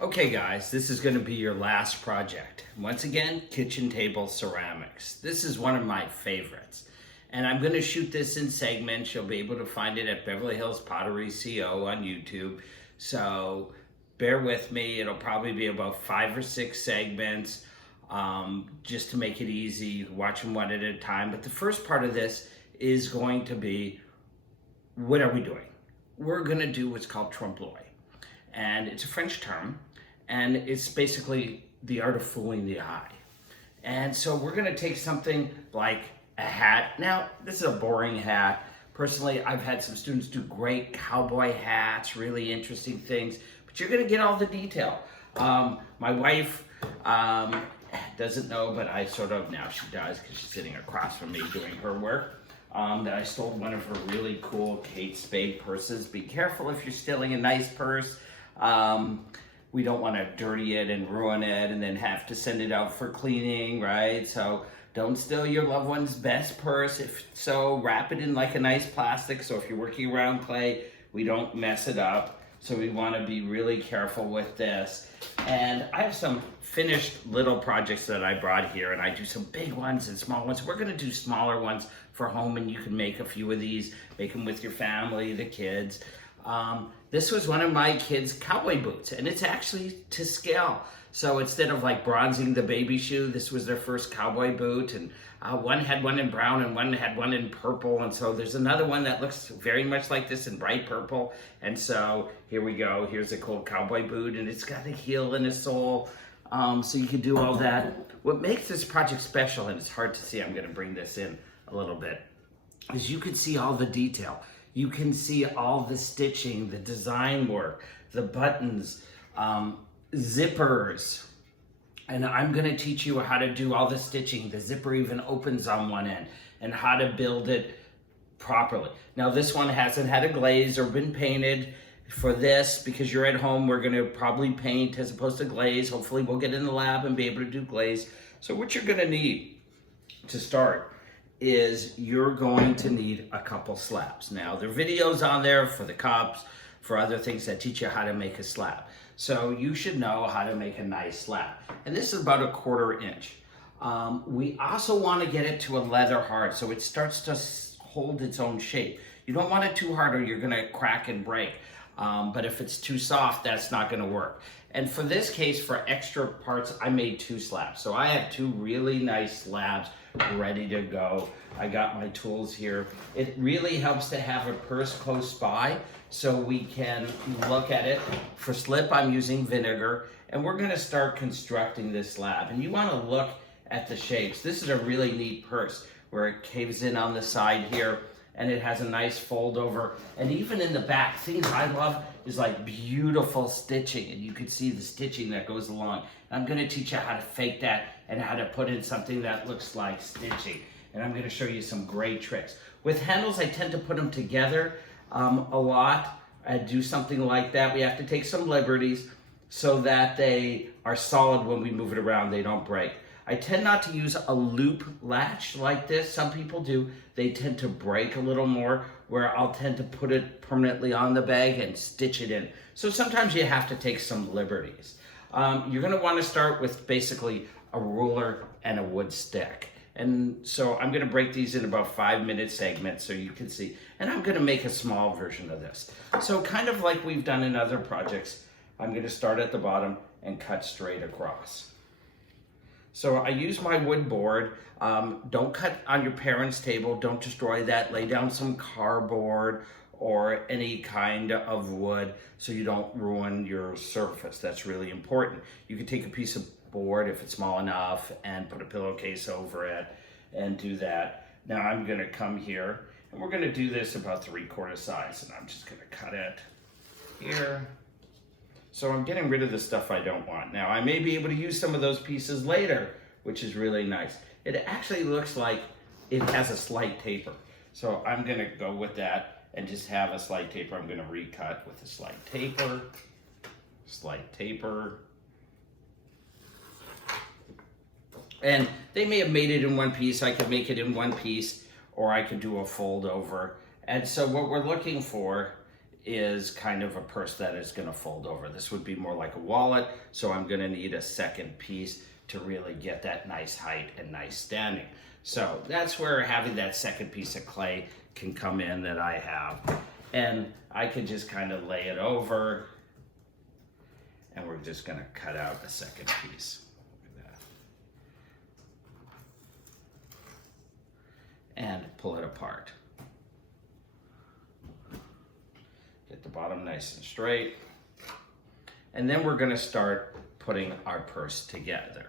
Okay guys, this is going to be your last project. Once again, kitchen table ceramics. This is one of my favorites. And I'm going to shoot this in segments. You'll be able to find it at Beverly Hills Pottery CO on YouTube. So bear with me. It'll probably be about 5 or 6 segments just to make it easy. Watch them one at a time. But the first part of this is going to be, what are we doing? We're going to do what's called trompe-l'oeil. And it's a French term, and it's basically the art of fooling the eye. And so we're gonna take something like a hat. Now, this is a boring hat. Personally, I've had some students do great cowboy hats, really interesting things, but you're gonna get all the detail. My wife doesn't know, but I sort of, now she does, because she's sitting across from me doing her work. That I stole one of her really cool Kate Spade purses. Be careful if you're stealing a nice purse. We don't want to dirty it and ruin it and then have to send it out for cleaning, right? So don't steal your loved one's best purse. If so, wrap it in like a nice plastic. So if you're working around clay, we don't mess it up. So we want to be really careful with this. And I have some finished little projects that I brought here, and I do some big ones and small ones. We're going to do smaller ones for home, and you can make a few of these, make them with your family, the kids. This was one of my kids' cowboy boots, and it's actually to scale. So instead of like bronzing the baby shoe, this was their first cowboy boot, and one had one in brown and one had one in purple, and so there's another one that looks very much like this in bright purple. And so here we go. Here's a cool cowboy boot, and it's got a heel and a sole, so you can do all that. What makes this project special, and it's hard to see, I'm going to bring this in a little bit, is you can see all the detail. You can see all the stitching, the design work, the buttons, zippers. And I'm gonna teach you how to do all the stitching. The zipper even opens on one end, and how to build it properly. Now this one hasn't had a glaze or been painted. For this, because you're at home, we're gonna probably paint as opposed to glaze. Hopefully we'll get in the lab and be able to do glaze. So what you're gonna need to start is you're going to need a couple slabs. Now, there are videos on there for the cups, for other things that teach you how to make a slab. So you should know how to make a nice slab. And this is about 1/4 inch. We also want to get it to a leather hard so it starts to hold its own shape. You don't want it too hard or you're gonna crack and break. But if it's too soft, that's not gonna work. And for this case, for extra parts, I made 2 slabs. So I have 2 really nice slabs ready to go. I got my tools here. It really helps to have a purse close by so we can look at it. For slip, I'm using vinegar, and we're gonna start constructing this slab. And you wanna look at the shapes. This is a really neat purse where it caves in on the side here, and it has a nice fold over. And even in the back, things I love is like beautiful stitching, and you can see the stitching that goes along. And I'm gonna teach you how to fake that and how to put in something that looks like stitching. And I'm gonna show you some great tricks. With handles, I tend to put them together a lot. I do something like that. We have to take some liberties so that they are solid when we move it around, they don't break. I tend not to use a loop latch like this. Some people do. They tend to break a little more, where I'll tend to put it permanently on the bag and stitch it in. So sometimes you have to take some liberties. You're gonna wanna start with basically a ruler and a wood stick. And so I'm gonna break these in about 5-minute segments so you can see. And I'm gonna make a small version of this. So kind of like we've done in other projects, I'm gonna start at the bottom and cut straight across. So I use my wood board. Don't cut on your parents' table. Don't destroy that. Lay down some cardboard or any kind of wood so you don't ruin your surface. That's really important. You can take a piece of board if it's small enough and put a pillowcase over it and do that. Now I'm gonna come here and we're gonna do this about 3/4 size, and I'm just gonna cut it here. So I'm getting rid of the stuff I don't want. Now I may be able to use some of those pieces later, which is really nice. It actually looks like it has a slight taper. So I'm gonna go with that and just have a slight taper. I'm gonna recut with a slight taper, And they may have made it in one piece. I could make it in one piece, or I could do a fold over. And so what we're looking for is kind of a purse that is going to fold over. This would be more like a wallet, so I'm going to need a second piece to really get that nice height and nice standing. So that's where having that second piece of clay can come in that I have. And I can just kind of lay it over, and we're just going to cut out a second piece. Look at that. And pull it apart. Get the bottom nice and straight. And then we're going to start putting our purse together.